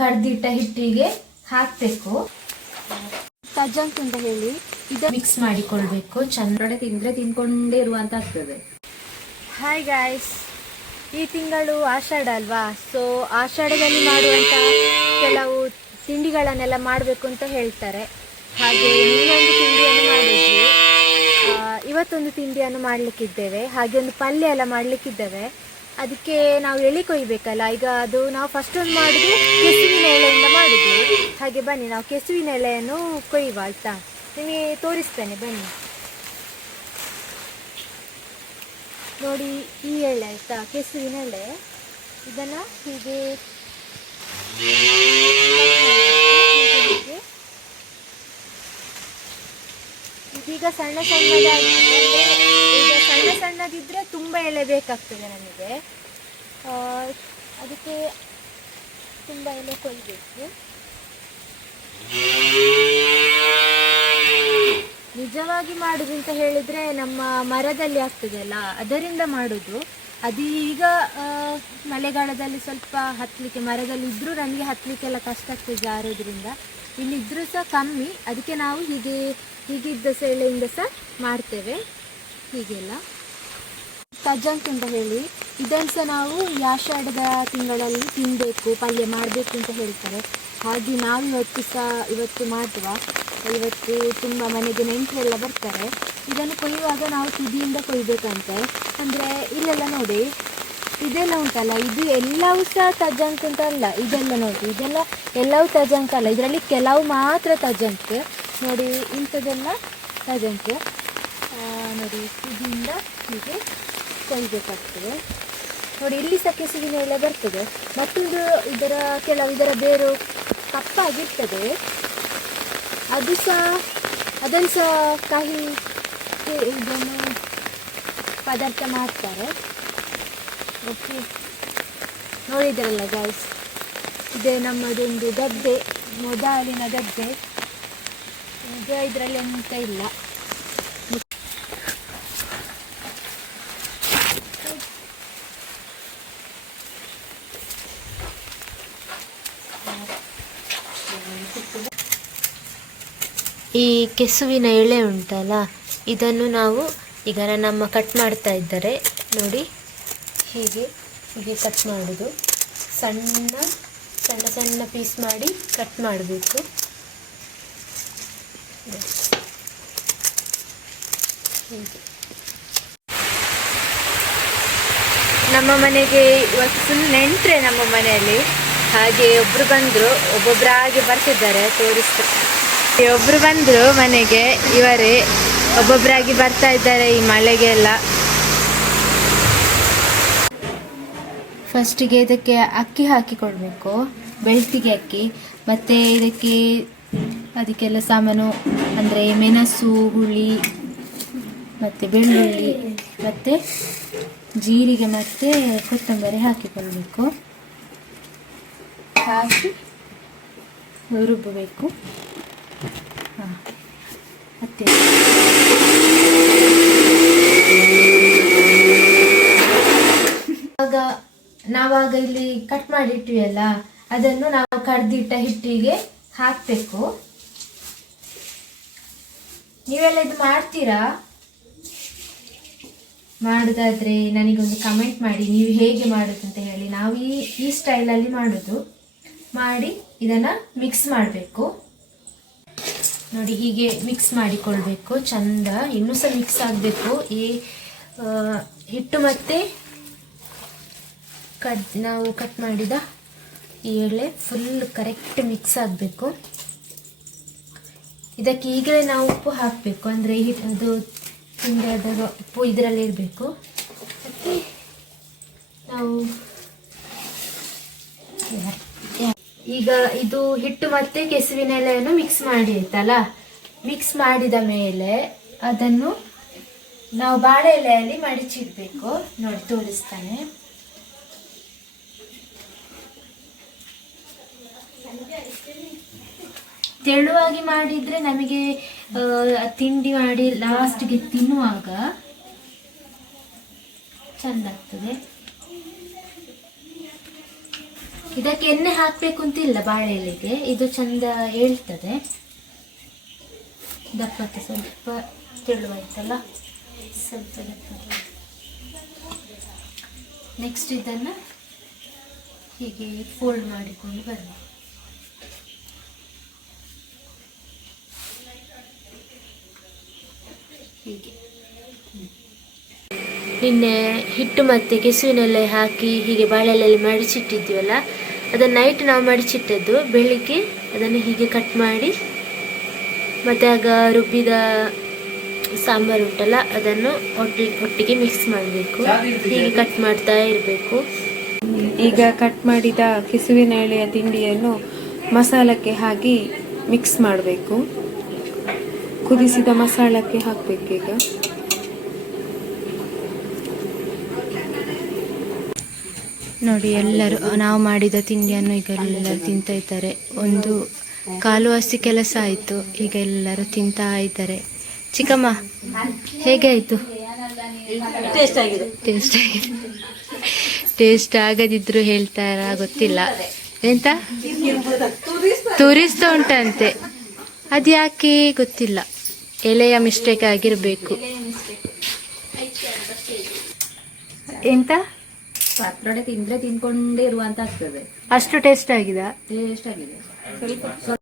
ಕಡ್ದಿಟ್ಟ ಹಿಟ್ಟಿಗೆ ಹಾಕ್ಬೇಕು. ತಜ್ಜಂಕ್ ಅಂತ ಹೇಳಿ ಇದು ಮಿಕ್ಸ್ ಮಾಡಿಕೊಳ್ಬೇಕು. ಚಂದ ತಿಂದ್ರೆ ತಿನ್ಕೊಂಡೇ ಇರುವಂತ ಆಗ್ತದೆ. ಹಾಯ್ ಗಾಯ್ಸ್, ಈ ತಿಂಗಳು ಆಷಾಢ ಅಲ್ವಾ, ಸೊ ಆಷಾಢದಲ್ಲಿ ಮಾಡುವಂತ ಕೆಲವು ತಿಂಡಿಗಳನ್ನೆಲ್ಲ ಮಾಡಬೇಕು ಅಂತ ಹೇಳ್ತಾರೆ. ಹಾಗೆ ಇನ್ನೊಂದು ತಿಂಡಿಯನ್ನು ಮಾಡಿದ್ವಿ, ಇವತ್ತೊಂದು ತಿಂಡಿಯನ್ನು ಮಾಡಲಿಕ್ಕಿದ್ದೇವೆ. ಹಾಗೆ ಒಂದು ಪಲ್ಯ ಎಲ್ಲ ಮಾಡಲಿಕ್ಕಿದ್ದೇವೆ. ಅದಕ್ಕೆ ನಾವು ಎಳೆ ಕೊಯ್ಬೇಕಲ್ಲ. ಈಗ ಅದು ನಾವು ಫಸ್ಟ್ ಒಂದು ಮಾಡೋದು ಕೆಸುವಿನ ಎಲೆಯಿಂದ ಮಾಡಿದ್ವಿ. ಹಾಗೆ ಬನ್ನಿ ನಾವು ಕೆಸುವಿನ ಎಲೆಯನ್ನು ಕೊಯ್ಯುವ ಆಯ್ತಾ, ನಿಮಗೆ ತೋರಿಸ್ತೇನೆ ಬನ್ನಿ. ನೋಡಿ ಈ ಎಳೆ ಆಯ್ತಾ, ಕೆಸುವಿನ ಎಲೆ. ಇದನ್ನು ಹೀಗೆ ಇದೀಗ ಸಣ್ಣ ಸಣ್ಣದಿದ್ರೆ ತುಂಬ ಎಲೆ ಬೇಕಾಗ್ತದೆ ನಮಗೆ. ಅದಕ್ಕೆ ತುಂಬ ಎಲೆ ಕೊಯ್ಬೇಕು. ನಿಜವಾಗಿ ಮಾಡುದು ಅಂತ ಹೇಳಿದ್ರೆ ನಮ್ಮ ಮರದಲ್ಲಿ ಆಗ್ತದೆ ಅಲ್ಲ, ಅದರಿಂದ ಮಾಡುದು. ಅದು ಈಗ ಮಳೆಗಾಲದಲ್ಲಿ ಸ್ವಲ್ಪ ಹತ್ತಲಿಕ್ಕೆ, ಮರದಲ್ಲಿ ಇದ್ರೂ ನನಗೆ ಹತ್ತಲಿಕ್ಕೆಲ್ಲ ಕಷ್ಟ ಆಗ್ತದೆ ಜಾರೋದ್ರಿಂದ. ಇಲ್ಲಿದ್ರೂ ಸಹ ಕಮ್ಮಿ, ಅದಕ್ಕೆ ನಾವು ಹೀಗಿದ್ದ ಎಲೆಯಿಂದ ಸಹ ಮಾಡ್ತೇವೆ ಹೀಗೆಲ್ಲ. ತಜ್ಜಂಕ್ ಅಂತ ಹೇಳಿ ಇದನ್ನು ಸಹ ನಾವು ಈ ಆಷಾಢದ ತಿಂಗಳಲ್ಲಿ ತಿನ್ನಬೇಕು, ಪಲ್ಯ ಮಾಡಬೇಕು ಅಂತ ಹೇಳ್ತಾರೆ. ಹಾಗೆ ನಾವು ಇವತ್ತು ಮಾಡುವ. ಇವತ್ತು ತುಂಬ ಮನೆಗೆ ನೆಂಟರೆಲ್ಲ ಬರ್ತಾರೆ. ಇದನ್ನು ಕೊಯ್ಯುವಾಗ ನಾವು ತುದಿಯಿಂದ ಕೊಯ್ಬೇಕಂತೆ. ಅಂದರೆ ಇಲ್ಲೆಲ್ಲ ನೋಡಿ, ಇದೆಲ್ಲ ಉಂಟಲ್ಲ, ಇದು ಎಲ್ಲವೂ ಸಹ ತಜ್ಜಂಕ್ ಅಂತ ಅಲ್ಲ. ಇದೆಲ್ಲ ನೋಡಿ, ಇದೆಲ್ಲ ಎಲ್ಲವೂ ತಜ್ಜಂಕ್ ಅಲ್ಲ, ಇದರಲ್ಲಿ ಕೆಲವು ಮಾತ್ರ ತಜ್ಜಂಕ್. ನೋಡಿ ಇಂಥದ್ದೆಲ್ಲ ತಜ್ಜಂಕ್. ನೋಡಿ ತುದಿಯಿಂದ ಹೀಗೆ ಕೊಯ್ಬೇಕಾಗ್ತದೆ. ನೋಡಿ ಇಲ್ಲಿ ಸಹ ಕೆಸುವಿನ ಎಲೆ ಬರ್ತದೆ. ಮತ್ತೊಂದು ಇದರ ಬೇರು ಕಪ್ಪಾಗಿರ್ತದೆ, ಅದನ್ನು ಸಹ ಕಹಿ ಇದನ್ನು ಪದಾರ್ಥ ಮಾಡ್ತಾರೆ. ಓಕೆ, ನೋಡಿದ್ರಲ್ಲ ಗಾಯ್ಸ್, ಇದೆ ನಮ್ಮದೊಂದು ಗದ್ದೆ, ಮೊದಲಿನ ಗದ್ದೆ. ಈಗ ಇದರಲ್ಲಿ ಎಂತ ಇಲ್ಲ. ಈ ಕೆಸುವಿನ ಎಳೆ ಉಂಟಲ್ಲ, ಇದನ್ನು ನಾವು ಈಗ ನಮ್ಮ ಕಟ್ ಮಾಡ್ತಾ ಇದ್ದಾರೆ ನೋಡಿ, ಹೀಗೆ ಕಟ್ ಮಾಡೋದು. ಸಣ್ಣ ಸಣ್ಣ ಪೀಸ್ ಮಾಡಿ ಕಟ್ ಮಾಡಬೇಕು. ಹೀಗೆ ನಮ್ಮ ಮನೆಗೆ ಇವತ್ತು ಫುಲ್ ನೆಂಟ್ರೆ ನಮ್ಮ ಮನೆಯಲ್ಲಿ. ಹಾಗೆ ಒಬ್ಬರು ಬಂದರು, ಒಬ್ಬೊಬ್ಬರಾಗಿ ಬರ್ತಿದ್ದಾರೆ, ತೋರಿಸ್ತಾರೆ. ಒಬ್ಬರು ಬಂದರು ಮನೆಗೆ, ಇವರೇ ಒಬ್ಬೊಬ್ಬರಾಗಿ ಬರ್ತಾ ಇದ್ದಾರೆ ಈ ಮಳೆಗೆಲ್ಲ. ಫಸ್ಟಿಗೆ ಇದಕ್ಕೆ ಅಕ್ಕಿ ಹಾಕಿಕೊಳ್ಬೇಕು, ಬೆಳ್ತಿಗೆ ಅಕ್ಕಿ. ಮತ್ತು ಅದಕ್ಕೆಲ್ಲ ಸಾಮಾನು ಅಂದರೆ ಮೆಣಸು, ಹುಳಿ ಮತ್ತು ಬೆಳ್ಳುಳ್ಳಿ ಮತ್ತು ಜೀರಿಗೆ ಮತ್ತು ಕೊತ್ತಂಬರಿ ಹಾಕಿಕೊಳ್ಬೇಕು. ಹಾಕಿ ರುಬ್ಬಬೇಕು. ಮತ್ತೆ ನಾವಾಗ ಇಲ್ಲಿ ಕಟ್ ಮಾಡಿಟ್ವಿ ಅಲ್ಲ, ಅದನ್ನು ನಾವು ಕಡ್ದಿಟ್ಟ ಹಿಟ್ಟಿಗೆ ಹಾಕಬೇಕು. ನೀವೆಲ್ಲ ಇದು ಮಾಡ್ತೀರಾ? ಮಾಡೋದಾದ್ರೆ ನನಗೊಂದು ಕಮೆಂಟ್ ಮಾಡಿ, ನೀವು ಹೇಗೆ ಮಾಡೋದು ಅಂತ ಹೇಳಿ. ನಾವು ಈ ಸ್ಟೈಲಲ್ಲಿ ಮಾಡೋದು. ಮಾಡಿ ಇದನ್ನು ಮಿಕ್ಸ್ ಮಾಡಬೇಕು. ನೋಡಿ ಹೀಗೆ ಮಿಕ್ಸ್ ಮಾಡಿಕೊಳ್ಬೇಕು ಚಂದ. ಇನ್ನೂ ಸಹ ಮಿಕ್ಸ್ ಆಗಬೇಕು. ಈ ಹಿಟ್ಟು ಮತ್ತು ನಾವು ಕಟ್ ಮಾಡಿದ ಈ ಎಳೆ ಫುಲ್ ಕರೆಕ್ಟ್ ಮಿಕ್ಸ್ ಆಗಬೇಕು. ಇದಕ್ಕೆ ಈಗಲೇ ನಾವು ಉಪ್ಪು ಹಾಕಬೇಕು, ಅಂದರೆ ಅದು ತಿಂದಾದಾಗ ಉಪ್ಪು ಇದರಲ್ಲಿ ಇರಬೇಕು. ಮತ್ತು ನಾವು ಈಗ ಇದು ಹಿಟ್ಟು ಮತ್ತು ಕೆಸುವಿನ ಎಲೆಯನ್ನು ಮಿಕ್ಸ್ ಮಾಡಿ ಆಯ್ತಲ್ಲ. ಮಿಕ್ಸ್ ಮಾಡಿದ ಮೇಲೆ ಅದನ್ನು ನಾವು ಬಾಳೆ ಎಲೆಯಲ್ಲಿ ಮಡಿಚಿಡ್ಬೇಕು. ನೋಡಿ ತೋರಿಸ್ತಾನೆ. ತೆಳುವಾಗಿ ಮಾಡಿದ್ರೆ ನಮಗೆ ತಿಂಡಿ ಮಾಡಿ ಲಾಸ್ಟ್ಗೆ ತಿನ್ನುವಾಗ ಚಂದ ಆಗ್ತದೆ. ಇದಕ್ಕೆ ಎಣ್ಣೆ ಹಾಕಬೇಕು ಅಂತಿಲ್ಲ ಬಾಳೆ ಎಲೆಗೆ, ಇದು ಚಂದ ಹೇಳ್ತದೆ. ದಪ್ಪಕ್ಕೆ ಸ್ವಲ್ಪ ತೆಳುವಾಯ್ತಲ್ಲ, ಸ್ವಲ್ಪ ದಪ್ಪ. ನೆಕ್ಸ್ಟ್ ಇದನ್ನು ಹೀಗೆ ಫೋಲ್ಡ್ ಮಾಡಿಕೊಂಡು ಬನ್ನಿ. ಹೀಗೆ ನಿನ್ನೆ ಹಿಟ್ಟು ಮತ್ತು ಕೆಸುವಿನೆಲ್ಲ ಹಾಕಿ ಹೀಗೆ ಬಾಳೆಲೆಯಲ್ಲಿ ಮಡಿಚಿಟ್ಟಿದ್ದೀವಲ್ಲ, ಅದನ್ನು ನೈಟ್ ನಾವು ಮಡಿಚಿಟ್ಟದ್ದು. ಬೆಳಿಗ್ಗೆ ಅದನ್ನು ಹೀಗೆ ಕಟ್ ಮಾಡಿ ಮತ್ತು ಆಗ ರುಬ್ಬಿದ ಸಾಂಬಾರು ಉಂಟಲ್ಲ ಅದನ್ನು ಒಟ್ಟಿಗೆ ಮಿಕ್ಸ್ ಮಾಡಬೇಕು. ಹೀಗೆ ಕಟ್ ಮಾಡ್ತಾ ಇರಬೇಕು. ಈಗ ಕಟ್ ಮಾಡಿದ ಕೆಸುವಿನ ಎಳೆಯ ತಿಂಡಿಯನ್ನು ಮಸಾಲಕ್ಕೆ ಹಾಕಿ ಮಿಕ್ಸ್ ಮಾಡಬೇಕು. ಕುದಿಸಿದ ಮಸಾಲಕ್ಕೆ ಹಾಕಬೇಕೀಗ. ನೋಡಿ, ಎಲ್ಲರೂ ನಾವು ಮಾಡಿದ ತಿಂಡಿಯನ್ನು ಈಗ ಎಲ್ಲರೂ ತಿಂತಾ ಇದ್ದಾರೆ. ಒಂದು ಕಾಲು ಹಸಿ ಕೆಲಸ ಆಯಿತು, ಈಗ ಎಲ್ಲರೂ ತಿಂತಾ ಇದ್ದಾರೆ. ಚಿಕ್ಕಮ್ಮ, ಹೇಗೆ ಆಯಿತು? ಟೇಸ್ಟ್ ಆಗದಿದ್ರು ಹೇಳ್ತಾರ ಗೊತ್ತಿಲ್ಲ. ಎಂತ ತೋರಿಸ್ತಾ ಉಂಟಂತೆ, ಅದು ಯಾಕೆ ಗೊತ್ತಿಲ್ಲ. ಎಲೆಯ ಮಿಸ್ಟೇಕ್ ಆಗಿರಬೇಕು. ಎಂತ ಪಾತ್ರೊಡೆ ತಿಂದ್ರೆ ತಿನ್ಕೊಂಡೇ ಇರುವಂತ ಆಗ್ತದೆ. ಅಷ್ಟು ಟೇಸ್ಟ್ ಆಗಿದೆ. ಟೇಸ್ಟ್ ಆಗಿದೆ. ಸ್ವಲ್ಪ